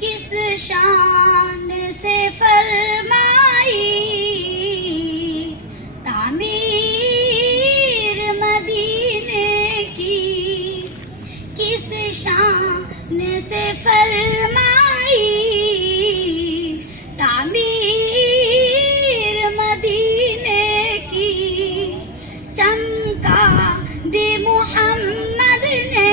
किस शान से फरमाई तामीर मदीने की, किस शान से फरमाई तामीर मदीने की, चमका दे मोहम्मद ने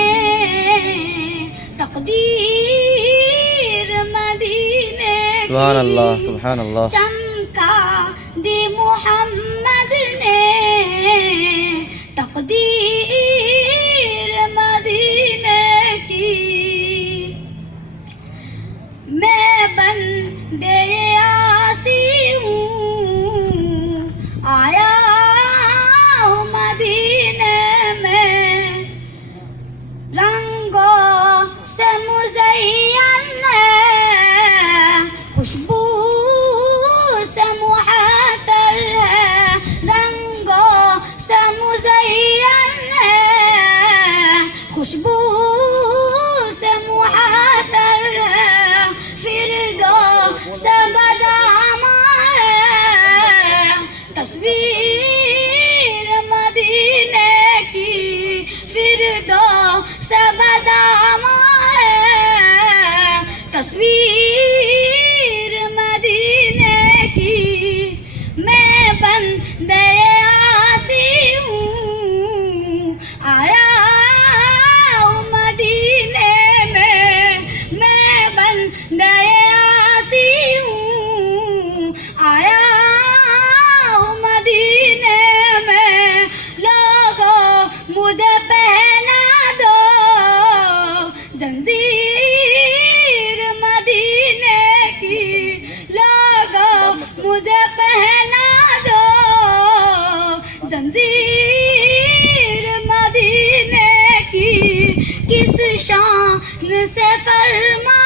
तकदीर मदीने की। सुभान अल्लाह, सुभान अल्लाह। चमका दे मोहम्मद ने तकदीर मदीने की। मैं बंदे आसी हूँ, आया हूँ मदीने में, रंगों से मुज़य्यन है, खुशबू से मुअत्तर है, रंगों से मुज़य्यन है, खुशबू से मुअत्तर है, फिरदौस से बदामा है, तस्वीर मदीने की, फिरदौस से बदामा है, तस्वीर मदीने की। मैं बंदे आसी हूँ, आया हूँ मदीने में, मैं बंदे आसी हूँ, आया हूँ मदीने में। लोगों मुझे पहना दो जंजीर मदीने की, लोगों मुझे पहना दो जंजीर मदीने की। किस शान से फरमा